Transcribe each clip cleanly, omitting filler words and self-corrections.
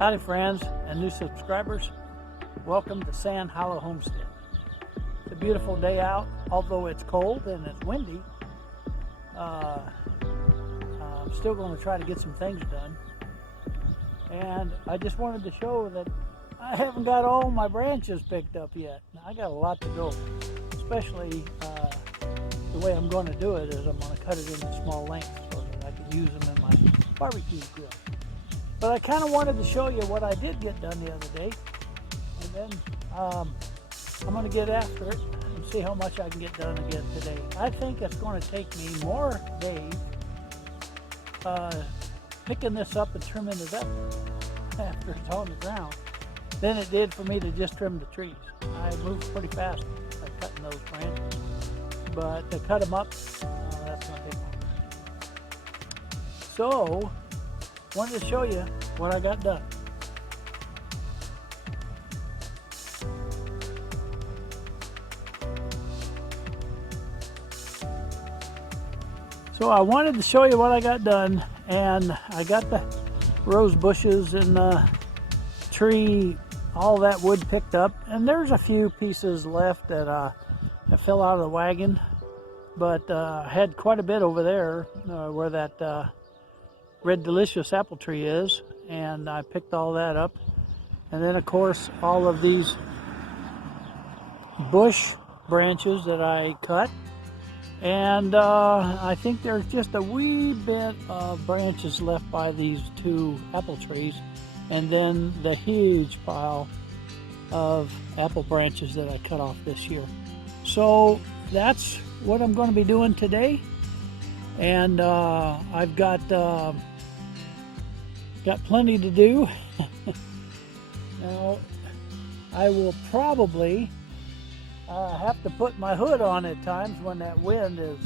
Howdy friends and new subscribers. Welcome to Sand Hollow Homestead. It's a beautiful day out, although it's cold and it's windy. I'm still going to try to get some things done. And I just wanted to show that I haven't got all my branches picked up yet. I got a lot to go, especially the way I'm going to do it is I'm going to cut it into small lengths so that I can use them in my barbecue grill. But I kind of wanted to show you what I did get done the other day, and then I'm going to get after it and see how much I can get done again today. I think it's going to take me more days picking this up and trimming it up after it's on the ground than it did for me to just trim the trees. I moved pretty fast by cutting those branches, but to cut them up, that's going to take longer. So, wanted to show you what I got done. So I wanted to show you what I got done, and I got the rose bushes and the tree, all that wood picked up, and there's a few pieces left that fell out of the wagon, but I had quite a bit over there where that Red Delicious apple tree is, and I picked all that up. And then of course all of these bush branches that I cut, and I think there's just a wee bit of branches left by these two apple trees, and then the huge pile of apple branches that I cut off this year. So that's what I'm going to be doing today, and I've got plenty to do. Now, I will probably have to put my hood on at times when that wind is,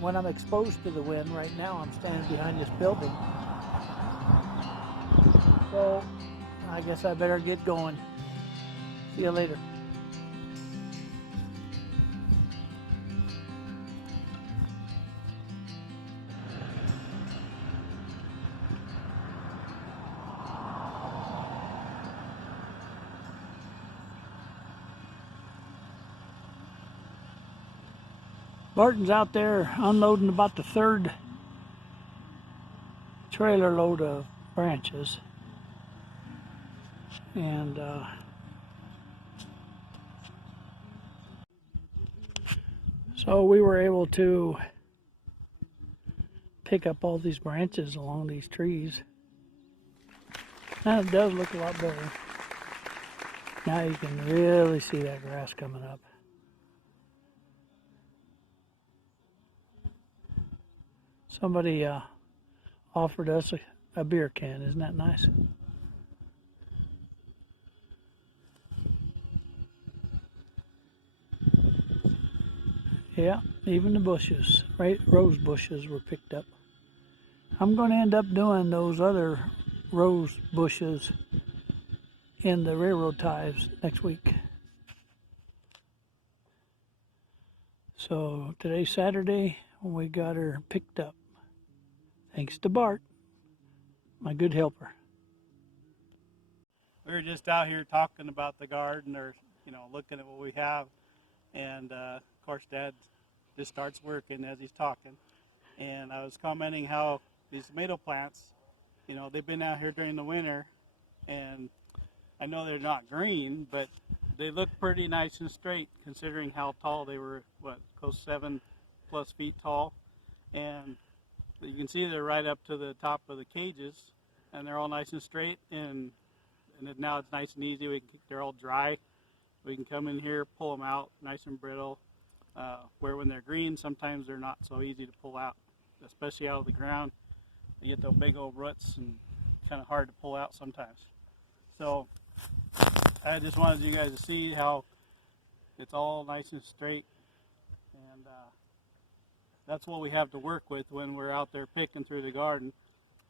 when I'm exposed to the wind. Right now I'm standing behind this building. So, I guess I better get going. See you later. Barton's out there unloading about the third trailer load of branches, and so we were able to pick up all these branches along these trees. Now it does look a lot better. Now you can really see that grass coming up. Somebody offered us a beer can. Isn't that nice? Yeah, even the bushes, right? Rose bushes were picked up. I'm going to end up doing those other rose bushes in the railroad ties next week. So today's Saturday, we got her picked up. Thanks to BART, my good helper. We were just out here talking about the garden, or looking at what we have, and of course Dad just starts working as he's talking. And I was commenting how these tomato plants, they've been out here during the winter, and I know they're not green, but they look pretty nice and straight considering how tall they were. Close 7+ feet tall, and you can see they're right up to the top of the cages, and they're all nice and straight, and now it's nice and easy. They're all dry. We can come in here, pull them out, nice and brittle. Where when they're green, sometimes they're not so easy to pull out, especially out of the ground. They get those big old roots and kind of hard to pull out sometimes. So I just wanted you guys to see how it's all nice and straight, and that's what we have to work with when we're out there picking through the garden.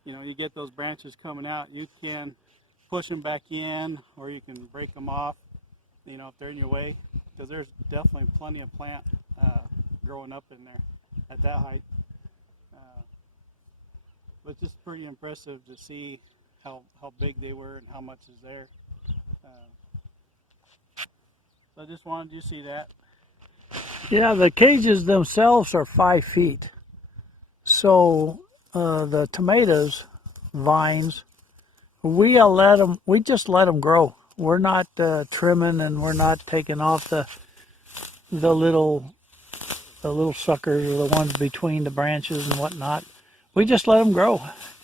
You get those branches coming out, you can push them back in, or you can break them off, you know, if they're in your way, because there's definitely plenty of plant growing up in there at that height. But it's just pretty impressive to see how big they were and how much is there. So I just wanted you to see that. Yeah, the cages themselves are 5 feet. So the tomatoes vines, we just let them grow. We're not trimming, and we're not taking off the little suckers, or the ones between the branches and whatnot. We just let them grow,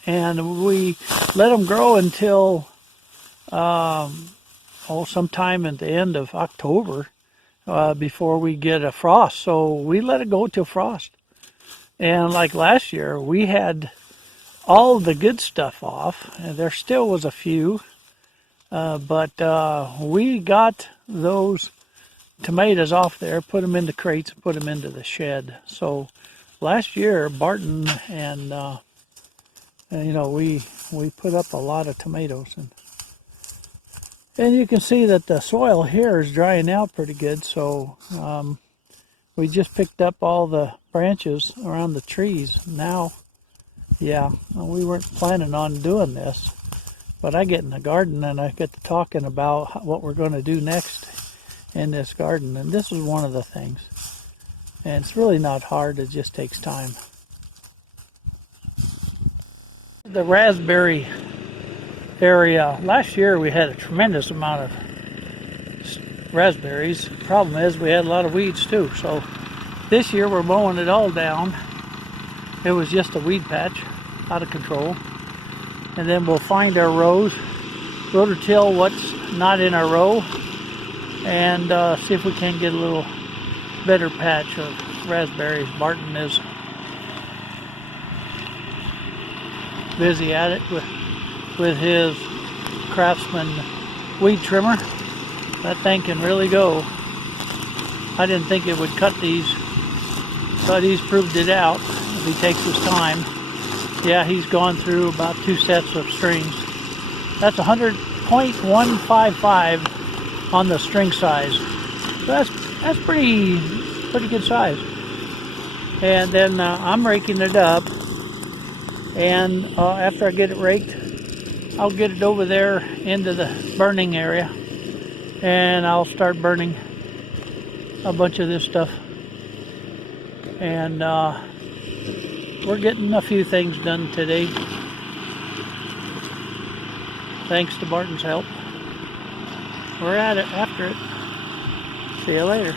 and we let them grow until sometime at the end of October, before we get a frost. So we let it go till frost. And like last year, we had all the good stuff off, and there still was a few, but we got those tomatoes off there, put them into crates, and put them into the shed. So last year, Barton and you know, we put up a lot of tomatoes, and you can see that the soil here is drying out pretty good. So we just picked up all the branches around the trees. Now, yeah, we weren't planning on doing this, but I get in the garden and I get to talking about what we're going to do next in this garden, and this is one of the things. And it's really not hard, it just takes time. The raspberry area, last year we had a tremendous amount of raspberries. The problem is we had a lot of weeds too, so this year we're mowing it all down. It was just a weed patch, out of control. And then we'll find our rows, rototill what's not in our row, and see if we can get a little better patch of raspberries. Barton is busy at it with his Craftsman weed trimmer. That thing can really go. I didn't think it would cut these, but he's proved it out if he takes his time. Yeah, he's gone through about 2 sets of strings. That's 100.155 on the string size. So that's pretty good size. And then I'm raking it up, and after I get it raked, I'll get it over there into the burning area, and I'll start burning a bunch of this stuff. And we're getting a few things done today, thanks to Barton's help. We're at it after it. See you later.